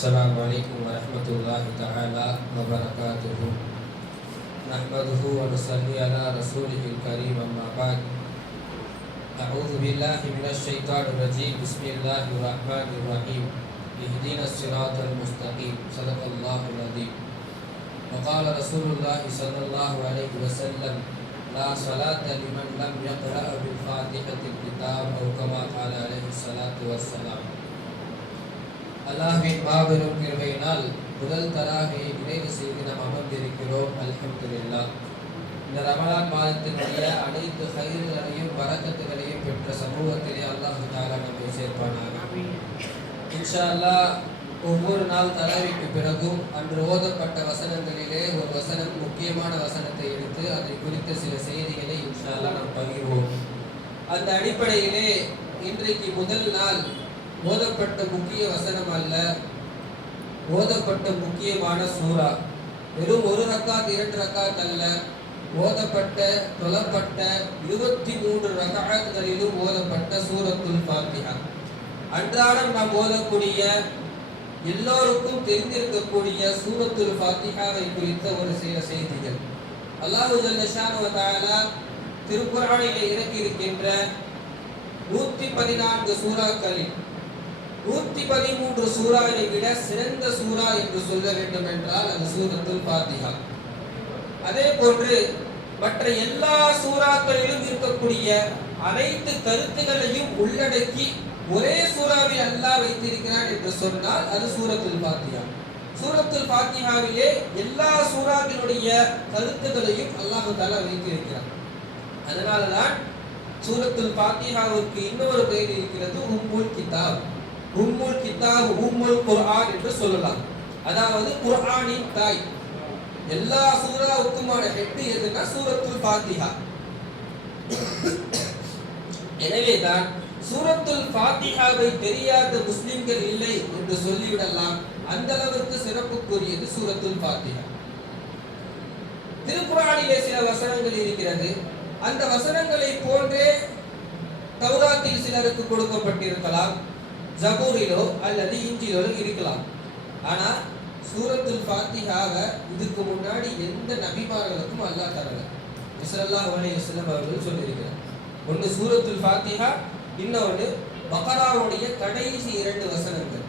السلام عليكم ورحمة الله تعالى وبركاته. نحمده ونصلي على رسوله الكريم أما بعد. أعوذ بالله من الشيطان الرجيم. بسم الله الرحمن الرحيم. اهدنا الصراط المستقيم. صدق الله العظيم. وقال رسول الله صلى الله عليه وسلم: لا صلاة لمن لم يقرأ بالفاتحة الكتاب، أو كما قال عليه الصلاة والسلام. அல்லாஹ்வின் மாபெரும் கிருபையினால் முதல் தராவியை நிறைவு செய்து நாம் அமர்ந்திருக்கிறோம். அல்ஹம்துலில்லாஹ். இந்த ரமலான் மாதத்தினுடைய அனைத்து ஹைர்களையும் பரக்கத்துகளையும் பெற்ற சமூகத்திலே அல்லாஹ் தஆலா நம்மை சேர்ப்பானாக. இன்ஷா அல்லாஹ் ஒவ்வொரு நாள் தராவிக்கு பிறகும் அன்று ஓதப்பட்ட வசனங்களிலே ஒரு வசனம், முக்கியமான வசனத்தை எடுத்து அதை குறித்த சில செய்திகளை இன்ஷா அல்லாஹ் நாம் பகிர்வோம். அந்த அடிப்படையிலே இன்றைக்கு முதல் நாள் ஓதப்பட்ட முக்கிய வசனம் அல்ல, ஓதப்பட்ட முக்கியமான சூரா. வெறும் ஒரு ரக்காத் 2 ரக்காத் அல்ல, ஓதப்பட்ட தொழப்பட்ட 23 ரக்காத்களிலும் ஓதப்பட்ட சூரத்துல் ஃபாத்திஹா. அன்றாடம் நாம் ஓதக்கூடிய, எல்லோருக்கும் தெரிந்திருக்கக்கூடிய சூரத்துல் ஃபாத்திஹாவை குறித்த ஒரு சில செய்திகள். அல்லாஹ் ஜல்ல ஷானஹு வ தஆலா திருக்குர்ஆனிலே இறக்கி இருக்கின்ற 114 சூறாக்களில் 113 சூறாவை விட சிறந்த சூரா என்று சொல்ல வேண்டும் என்றால் அது சூரத்துல் ஃபாத்திஹா. அதே போன்று மற்ற எல்லா சூறாக்களிலும் இருக்கக்கூடிய அனைத்து கருத்துகளையும் உள்ளடக்கி ஒரே சூறாவில் அல்லாஹ் வைத்திருக்கிறான் என்று சொன்னால் அது சூரத்துல் ஃபாத்திஹா. சூரத்துல் ஃபாத்திஹாவிலே எல்லா சூறாக்களுடைய கருத்துகளையும் அல்லாஹ் தஆலா வைத்திருக்கிறான். அதனால்தான் சூரத்துல் ஃபாத்திஹாவுக்கு இன்னொரு பெயர் இருக்கிறது, உம்முல் கிதாப். உம்முல் கிதாப், உம்முல் குர்ஆன் என்று சொல்லலாம். அதாவது குர்ஆனின் தாய். எல்லா சூறாவுக்குமான ஹெட் எதுனா சூரத்துல் ஃபாத்திஹா. எனவேதான் சூரத்துல் ஃபாத்திஹாவை தெரியாத முஸ்லிம்கள் இல்லை என்று சொல்லிவிடலாம். அந்த அளவுக்கு சிறப்புக்குரியது சூரத்துல் ஃபாத்திஹா. திருக்குர்ஆனிலே சில வசனங்கள் இருக்கிறது. அந்த வசனங்களை போன்றே தௌராத்தில் சிலருக்கு கொடுக்கப்பட்டிருக்கலாம், ஜபூரிலோ அல்லது இஞ்சிலோ இருக்கலாம். ஆனா சூரத்துல் ஃபாத்திஹாவை இதுக்கு முன்னாடி எந்த நபிமார்களுக்கும் அல்லாஹ் தரல. ஸல்லல்லாஹு அலைஹி வஸல்லம் அவர்கள் சொல்லியிருக்கிறார். ஒன்று சூரத்துல் ஃபாத்திஹா, இன்னொன்று பக்ராவுடைய கடைசி 2 வசனங்கள்.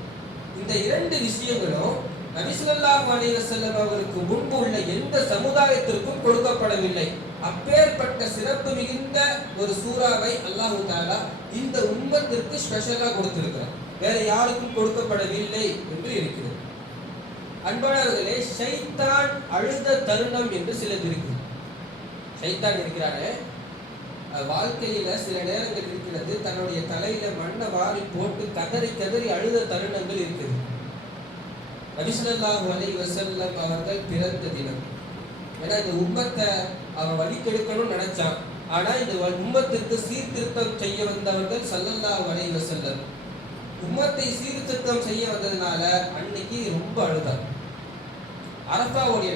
இந்த 2 விஷயங்களும் நபி ஸல்லல்லாஹு அலைஹி வஸல்லம் அவர்களுக்கு முன்பு உள்ள எந்த சமுதாயத்திற்கும் கொடுக்கப்படவில்லை. அப்பேற்பட்ட சிறப்பு மிகுந்த ஒரு சூறாவை அல்லாஹ் தஆலா இந்த உம்மத்திற்கு ஸ்பெஷலா கொடுத்திருக்கிறார். வேற யாருக்கும் கொடுக்கப்படவில்லை என்று இருக்கிறது. அன்பானவர்களே, ஷைத்தான் அழுத தருணம் என்று சிலது இருக்கு. ஷைத்தான் இருக்கிறானே, வாழ்க்கையில சில நேரங்கள் இருக்கிறது, தன்னுடைய தலையில மண்ணை வாரி போட்டு கதறி கதறி அழுத தருணங்கள் இருக்குது. நபி ஸல்லல்லாஹு அலைஹி வஸல்லம் அவர்கள் பிறந்த தினம். ஏன்னா இந்த உம்மத்தை அவன் வழிகெடுக்கணும்னு நினைச்சான். ஆனா இந்த உம்மத்திற்கு சீர்திருத்தம் செய்ய வந்தவர்கள் ஸல்லல்லாஹு அலைஹி வஸல்லம். உம்மத்தை சீர்திருத்தம் செய்ய வந்ததுனால அன்னைக்கு ரொம்ப அழுதார். அரஃபாவுடைய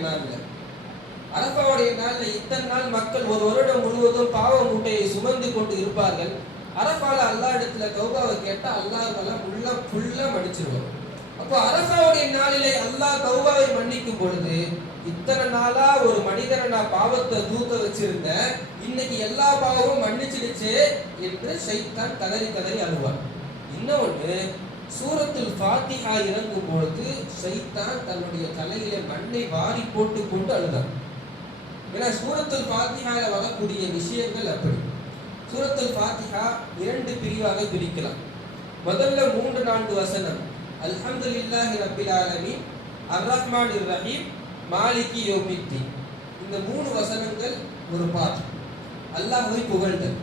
நாள்ல இத்தனை நாள் மக்கள் ஒரு வருடம் முழுவதும் பாவ மூட்டையை சுமந்து கொண்டு இருப்பார்கள். அரஃபால அல்லாஹ் இடத்துல தௌபாவை கேட்டா அல்லாஹ் உள்ள ஃபுல்லா மன்னிச்சிருவார். அப்போ அரஃபாவுடைய நாளிலே அல்லாஹ் தௌபாவை மன்னிக்கும் பொழுது, இத்தனை நாளா ஒரு மனிதனை நான் பாவத்தை தூக்க வச்சிருந்தேன், இன்னைக்கு எல்லா பாவமும் மன்னிச்சிடுச்சு என்று ஷைத்தான் கதறி கதறி அழுவான். இன்னொன்று, சூரத்துல் ஃபாத்திஹா இறங்கும் பொழுது ஷைத்தான் தன்னுடைய தலையில மண்ணை வாரி போட்டு கொண்டு அழுதான். ஏன்னா சூரத்துல் ஃபாத்திஹால வரக்கூடிய விஷயங்கள் அப்படி. சூரத்துல் ஃபாத்திஹா 2 பிரிவாக பிரிக்கலாம். முதல்ல 3-4 வசனம், அல்ஹம்துலில்லாஹி ரப்பில் ஆலமீன், அர்-ரஹ்மானிர் ரஹீம், மாலிகி யௌமித்தீன். இந்த 3 வசனங்கள் ஒரு பாட். அல்லாஹ்வை புகழ்தல்.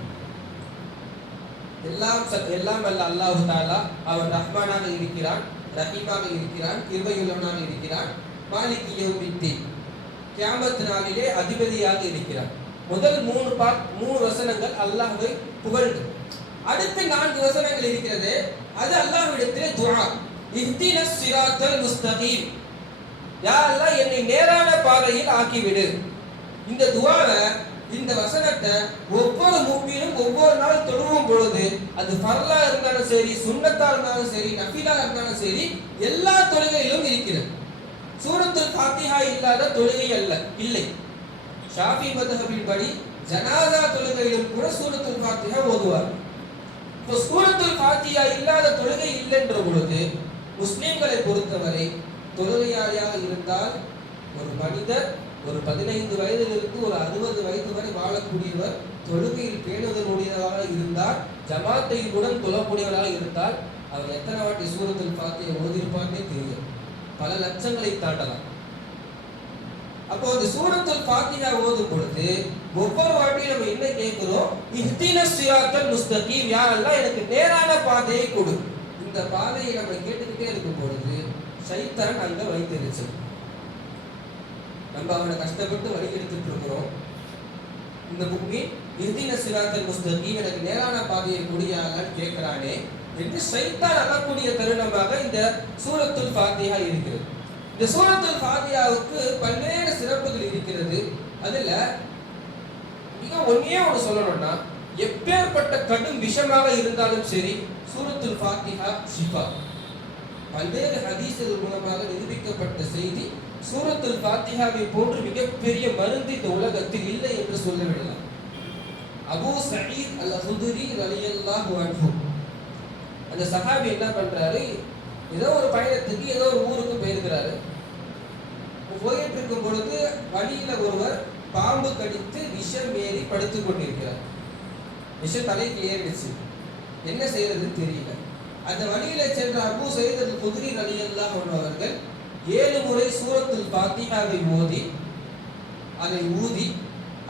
எல்லாம் அல்ல அல்லாஹ் தஆலா அவன் ரஹ்மானாக இருக்கிறான், ரஹீமாக இருக்கிறான், கிருபையுள்ளவனாக இருக்கிறான், மாலிகி யௌமித்தீன், கியாமத் நாளிலே அதிபதியாக இருக்கிறான். முதல் 3 வசனங்கள் அல்லாஹ்வை புகழ்தல். அடுத்த 4 வசனங்கள் இருக்கிறது, அது அல்லாஹ்விடத்திலே துஆ. இஹ்தினஸ் ஸிராத்தல் முஸ்தகீம், யா அல்லாஹ் என்னை நேரான பாதையில் ஆக்கிவிடு. இந்த துஆவை இந்த வசனத்தை ஒவ்வொரு முஃமினும் ஒவ்வொரு நாள் தொழுவும் பொழுது அது ஃபர்லா இருந்தாலும் சரி, சுன்னத்தா இருந்தாலும் சரி, நஃபிலா இருந்தாலும் சரி, எல்லா தொழுகையிலும் இருக்கிறது. சூரத்துல் ஃபாத்திஹா இல்லாத தொழுகை இல்லை. ஷாஃபி மத்ஹபின் படி ஜனாஸா தொழுகையிலும் கூட சூரத்துல் ஃபாத்திஹா ஓதுவார். இப்போ சூரத்துல் ஃபாத்திஹா இல்லாத தொழுகை இல்லைன்ற பொழுது முஸ்லிம்களை பொறுத்தவரை தொழுகையாளியாக இருந்தால் ஒரு மனிதர் ஒரு 15 வயதிலிருந்து ஒரு 60 வயது வரை வாழக்கூடியவர் தொழுகையில் பேணுதலுடையவராக இருந்தால், ஜமாத்தையுடன் தொழக்கூடியவராக இருந்தால், அவர் எத்தனை வாட்டி சூரத்துல் ஃபாத்திஹா ஓதிருப்பார்னே தெரியும். பல லட்சங்களை தாண்டலாம். அப்போ இந்த சூரத்துல் ஃபாத்திஹா ஓதும் பொழுது ஒவ்வொரு வாட்டியும் நம்ம என்ன கேட்கிறோம்? இஹ்தினஸ் சிராத்தல் முஸ்தகீம், யா அல்லாஹ் எனக்கு நேரான பாதையை கொடு. இந்த பாதையை நம்ம கேட்டுக்கிட்டே இருக்கும் பொழுது ஷைத்தான் அங்க வைத்திருச்சு. நம்ம அவனை கஷ்டப்பட்டு வழி எடுத்துட்டு இருக்கிறோம். இந்த முஃமின் இஹ்தினஸ் சிராத்தல் முஸ்தகீம், எனக்கு நேரான பாதையை கொடியாங்கன்னு கேட்கிறானே என்று ஷைத்தான் அழக்கூடிய தருணமாக இந்த சூரத்துல் ஃபாத்திஹா இருக்கிறது. இந்த சூரத்துல் ஃபாத்திஹாவுக்கு பல்வேறு சிறப்புகள் இருக்கிறது. அதுல மிக ஒன்னே ஒன்று சொல்லணும்னா, எப்பேற்பட்ட கடும் விஷமாக இருந்தாலும் சரி சூரத்துல் ஃபாத்திஹா ஷிஃபா. பல்வேறு ஹதீஸ்கள் மூலமாக நிரூபிக்கப்பட்ட செய்தி, சூரத்துல் ஃபாத்திஹாவை போன்று மிகப்பெரிய மருந்து இந்த உலகத்தில் இல்லை என்று சொல்லிவிடலாம். அபூ சயீத் அல்-ஹுதுரி ரலியல்லாஹு அன்ஹு, அந்த சஹாபி என்ன பண்றாரு, ஏதோ ஒரு பயணத்துக்கு ஏதோ ஒரு ஊருக்கு போயிருக்கிறாரு. போயிட்டு இருக்கும் பொழுது வழியில ஒருவர் பாம்பு கடித்து விஷம் ஏறி படுத்துக் கொண்டிருக்கிறார். விஷம் தலைக்கு ஏறிடுச்சு, என்ன செய்யறதுன்னு தெரியல. அந்த வழியில சென்ற அபூ சயீத் அல்-ஹுதுரி ரலியல்லாஹு அன்ஹு அவர்கள் 7 முறை சூரத்துல் ஃபாத்திஹாவை ஓதி அதை ஊதி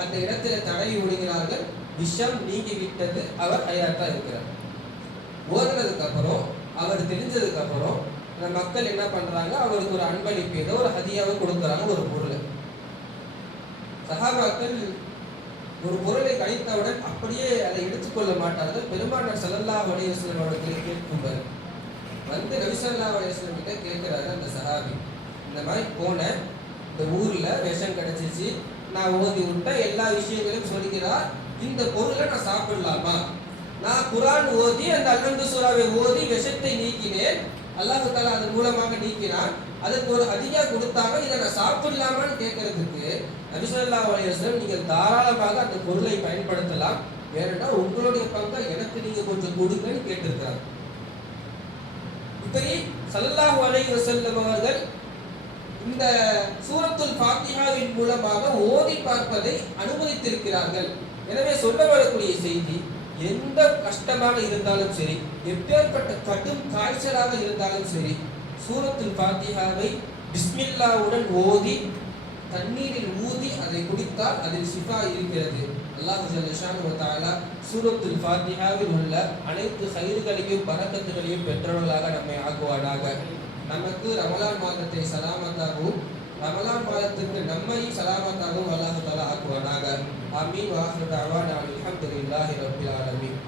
அந்த இடத்துல தடவி விடுகிறார்கள். விஷம் நீங்கி விட்டது, அவர் ஹயாத்தா இருக்கிறார். ஓதுனதுக்கு அப்புறம் அவர் தெரிஞ்சதுக்கு அப்புறம் அந்த மக்கள் என்ன பண்றாங்க, அவருக்கு ஒரு அன்பளிப்பு ஏதோ ஒரு ஹதியாவை கொடுக்குறாங்க, ஒரு பொருளை. சஹாபாக்கள் ஒரு பொருளை கழித்தவுடன் அப்படியே அதை எடுத்துக்கொள்ள மாட்டார்கள். பெருமானார் ஸல்லல்லாஹு அலைஹி வஸல்லம் அவர்களை கேட்கும்பார். வந்து நபி ஸல்லல்லாஹு அலைஹி வஸல்லம் கிட்ட கேட்கிறாரு அந்த சஹாபி, இந்த மாதிரி போன இந்த ஊர்ல விஷம் கிடைச்சிச்சு, நான் ஓதி விட்ட எல்லா விஷயங்களையும் சொல்கிறார், இந்த பொருளை நான் சாப்பிடலாமா? நான் குர்ஆன் ஓதி அந்த அல்ஹம்து சூராவை ஓதி விஷத்தை நீக்கினேன், அல்லாஹ் தஆலா அதன் மூலமாக நீக்கினான், அதுக்கு ஒரு ஹதியா கொடுத்தாங்க, இதை நான் சாப்பிடலாமான்னு கேட்கறதுக்கு நபி ஸல்லல்லாஹு அலைஹி வஸல்லம் நீங்கள் தாராளமாக அந்த பொருளை பயன்படுத்தலாம், வேறனா உங்களுடைய பங்கை எனக்கு நீங்க கொஞ்சம் கொடுங்கன்னு கேட்டிருக்கிறாங்க. இப்படி ஸல்லல்லாஹு அலைஹி வஸல்லம் அவர்கள் இந்த சூரத்துல் ஃபாத்திஹாவின் மூலமாக ஓதி பார்ப்பதை அனுமதித்திருக்கிறார்கள். எனவே சொல்ல வரக்கூடிய செய்தி, எந்த கஷ்டமாக இருந்தாலும் சரி, எப்பேற்பட்ட கடும் காய்ச்சலாக இருந்தாலும் சரி, சூரத்துல் ஃபாத்திஹாவை பிஸ்மில்லாவுடன் ஓதி தண்ணீரில் ஊதி அதை குடித்தால் அதில் ஷிஃபா இருக்கிறது. அல்லாஹ் ஜல்ல ஷானஹு வ தஆலா சூரத்துல் ஃபாத்திஹாவில் உள்ள அனைத்து கைர்களையும் பரக்கத்துகளையும் பெற்றவர்களாக நம்மை ஆக்குவானாக. நமக்கு ரமலான் மாதத்தை சலாமத்தாகவும் ரமலான் மாதத்துக்கு நம்மையும் சலாமத்தாகவும் அல்லாஹ் தஆலா ஆக்குவானாக. ஆமீன். வ ஆகிரு தஅவானா அல்ஹம்துலில்லாஹி ரப்பில் ஆலமீன்.